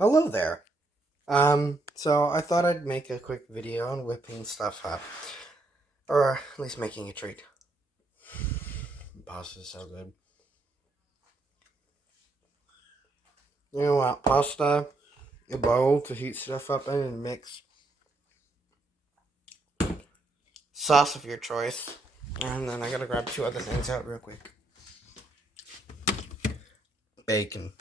Hello there. So I thought I'd make a quick video on whipping stuff up. Or at least making a treat. Pasta's so good. You know what? Pasta, a bowl to heat stuff up in, and mix sauce of your choice. And then I gotta grab two other things out real quick. Bacon.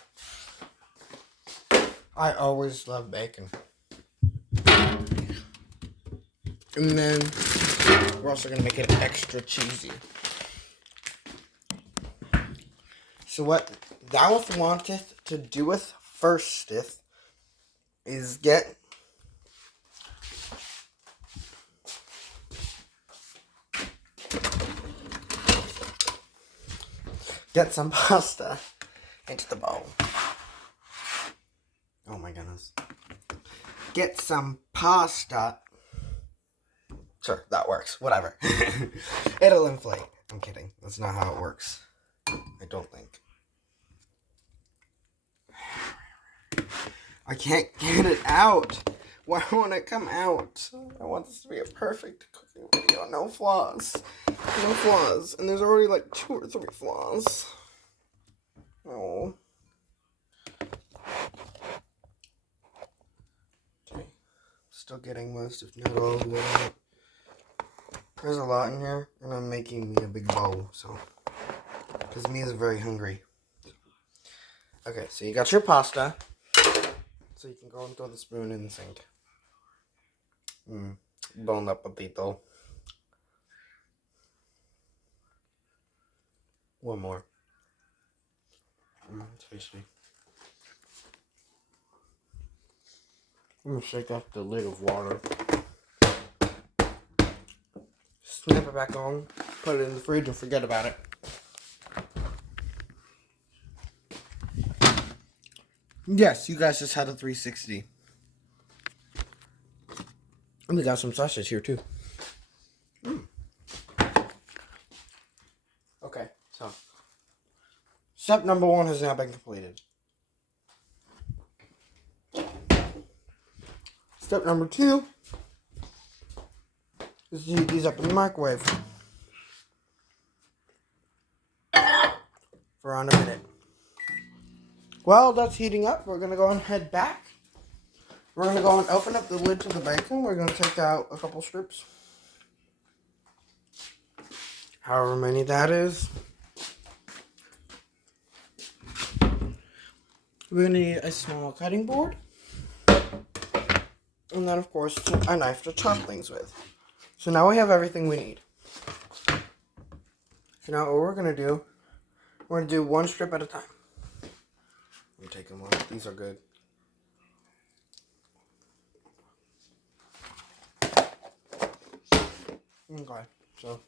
I always love bacon. And then we're also gonna make it extra cheesy. So what thou wanteth to doeth firsteth is get some pasta into the bowl. Oh my goodness. Get some pasta. Sure, that works. Whatever. It'll inflate. I'm kidding. That's not how it works. I don't think. I can't get it out. Why won't it come out? I want this to be a perfect cooking video. No flaws. No flaws. And there's already like 2 or 3 flaws. Oh. Okay. Still getting most, if not all, of it out. There's a lot in here, and I'm making me a big bowl, so. Because me is very hungry. Okay, so you got your pasta. So you can go and throw the spoon in the sink. Bon appetito. One more. Tasty. I'm gonna shake off the lid of water. Snap it back on. Put it in the fridge and forget about it. Yes, you guys just had a 360. And we got some sausage here too. Okay, so step number 1 has now been completed. Step number 2 is to heat these up in the microwave for around a minute. While that's heating up, we're gonna go and head back. We're gonna go and open up the lid to the bacon. We're gonna take out a couple strips. However many that is. We're gonna need a small cutting board. And then, of course, a knife to chop things with. So now we have everything we need. So now what we're going to do, we're going to do one strip at a time. I'm taking one. These are good. Okay, so.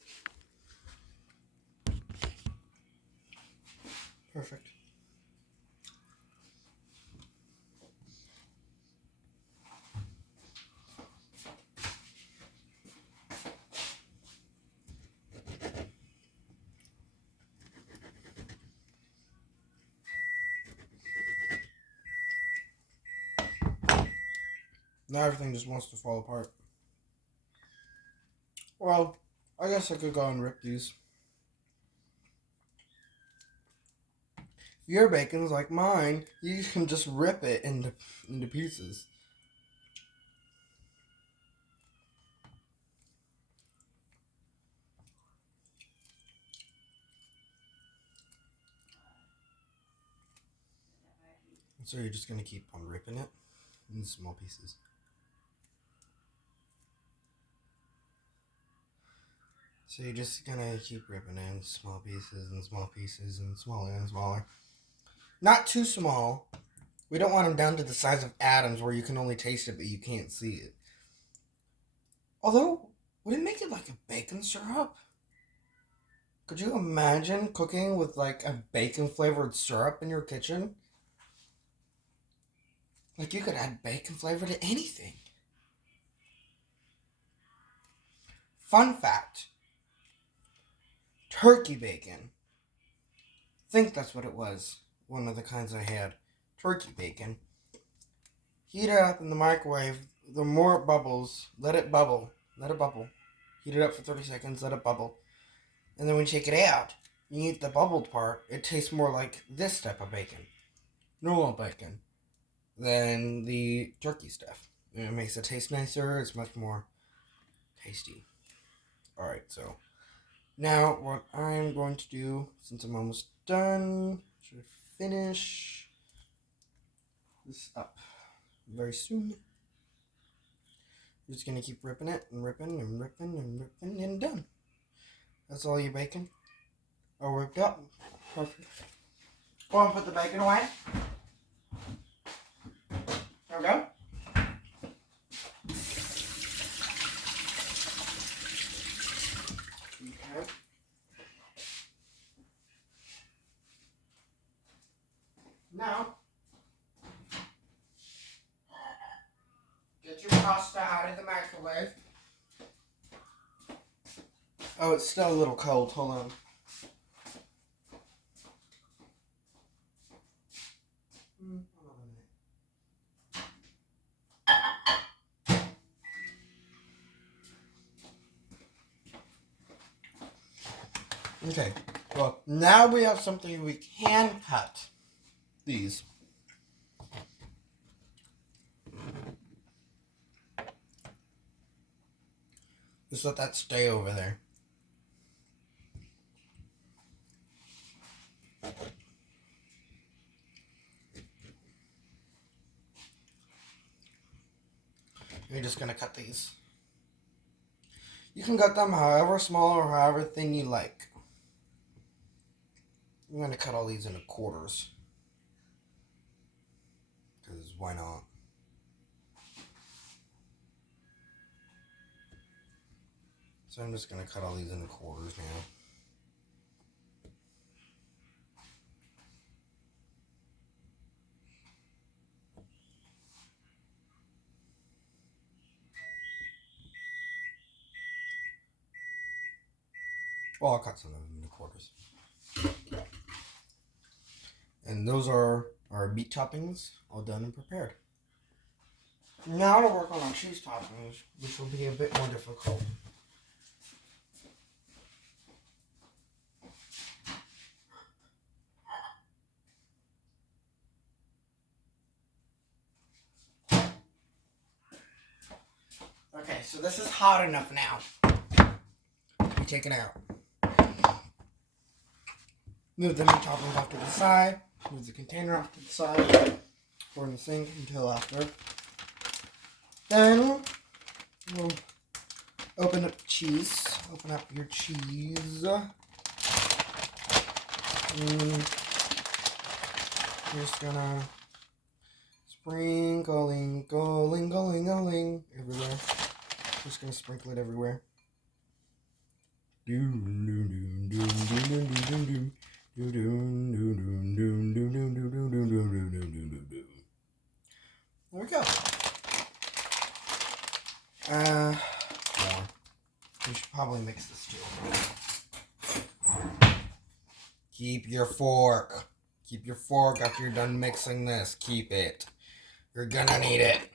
Perfect. Now everything just wants to fall apart. Well, I guess I could go and rip these. If your bacon's like mine, you can just rip it into pieces. So you're just going to keep on ripping it in small pieces. So you're just going to keep ripping it in small pieces and small pieces and smaller and smaller. Not too small. We don't want them down to the size of atoms where you can only taste it but you can't see it. Although, would it make it like a bacon syrup? Could you imagine cooking with like a bacon flavored syrup in your kitchen? Like you could add bacon flavor to anything. Fun fact. Turkey bacon. I think that's what it was. One of the kinds I had. Turkey bacon heat it up in the microwave. The more it bubbles, let it bubble. Let it bubble. Heat it up for 30 seconds, let it bubble. And then when you take it out, you eat the bubbled part, it tastes more like this type of bacon. Normal bacon. Than the turkey stuff. And it makes it taste nicer. It's much more tasty. Alright, so now what I'm going to do, since I'm almost done, should finish this up very soon. I'm just going to keep ripping it and ripping and ripping and ripping and done. That's all your bacon. All ripped up. Perfect. Go and put the bacon away. There we go. Okay. Now, get your pasta out of the microwave. Oh, it's still a little cold. Hold on. Okay, well, now we have something we can cut. These. Just let that stay over there. You're just going to cut these. You can cut them however small or however thin you like. I'm going to cut all these into quarters. Because why not? So I'm just going to cut all these into quarters now. Well, I'll cut some of them into quarters. And those are our meat toppings, all done and prepared. Now to work on our cheese toppings, which will be a bit more difficult. Okay, so this is hot enough now. We take it out. Move the meat toppings off to the side. Move the container off to the side. Pour in the sink until after. Then we'll open up cheese. Open up your cheese. And just gonna sprinkling everywhere. Just gonna sprinkle it everywhere. There we go. More. We should probably mix this too. Keep your fork. Keep your fork after you're done mixing this. Keep it. You're gonna need it.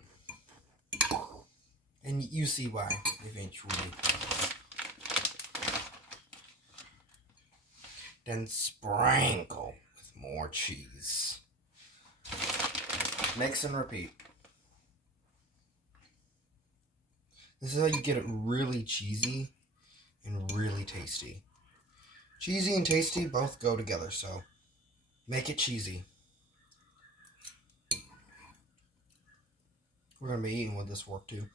And you see why, eventually. Then sprinkle with more cheese. Mix and repeat. This is how you get it really cheesy and really tasty. Cheesy and tasty both go together, so make it cheesy. We're going to be eating with this fork too.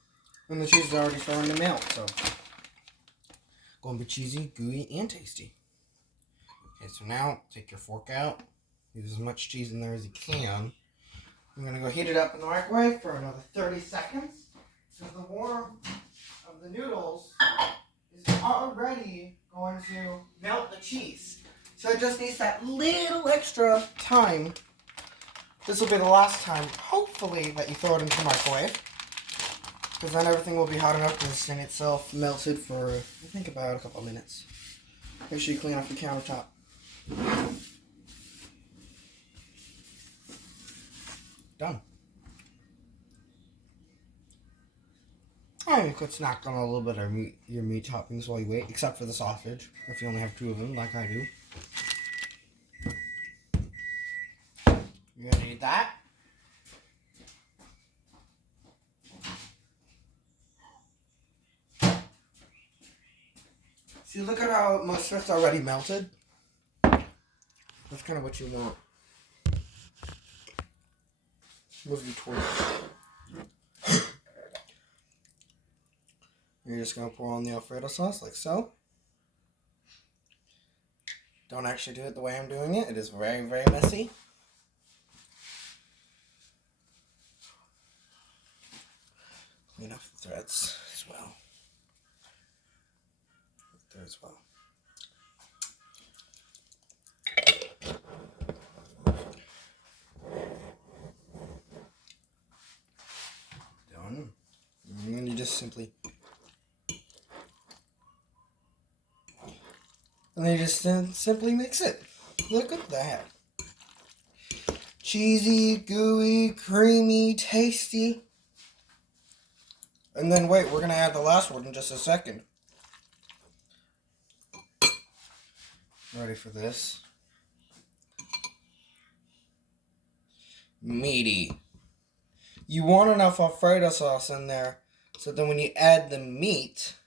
And the cheese is already starting to melt, so going to be cheesy, gooey, and tasty. Okay, so now take your fork out. Use as much cheese in there as you can. I'm going to go heat it up in the microwave for another 30 seconds. Because the warmth of the noodles is already going to melt the cheese. So it just needs that little extra time. This will be the last time, hopefully, that you throw it into the microwave. Because then everything will be hot enough to sustain itself melted for, I think, about a couple of minutes. Make sure you clean off the countertop. Done. Alright, you could snack on a little bit of your meat toppings while you wait, except for the sausage, if you only have 2 of them, like I do. You gonna eat that? See, look at how most of it's already melted. That's kind of what you want. Move you towards it. You're just going to pour on the Alfredo sauce like so. Don't actually do it the way I'm doing it. It is very, very messy. Clean up the threads as well. Right there as well. Done. And then you just simply... And then you just simply mix it. Look at that. Cheesy, gooey, creamy, tasty. And then wait, we're going to add the last one in just a second. Ready for this? Meaty. You want enough Alfredo sauce in there so then when you add the meat,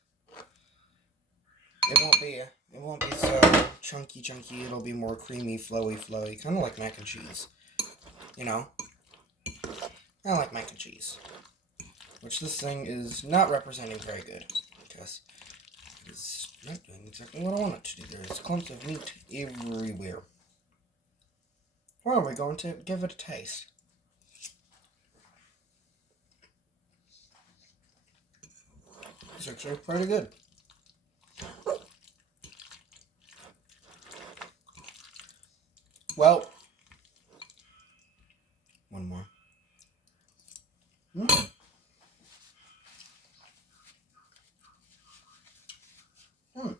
it won't be so chunky. It'll be more creamy, flowy, kind of like mac and cheese. You know? I like mac and cheese. Which this thing is not representing very good. Because it's not doing exactly what I want it to do. There's clumps of meat everywhere. Well, we're going to give it a taste. It's actually pretty good. Well, one more.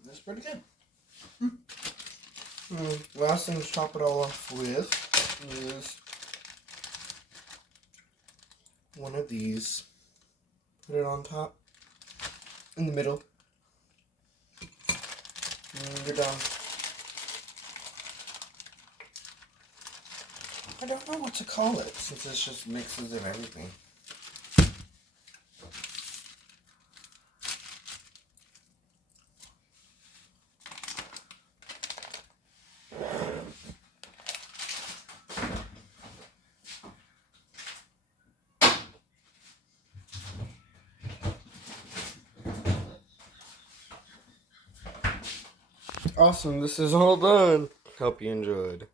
That's pretty good. Last thing to top it all off with is one of these. Put it on top, in the middle, and you're done. I don't know what to call it, since it's just mixes of everything. Awesome, this is all done. Hope you enjoyed.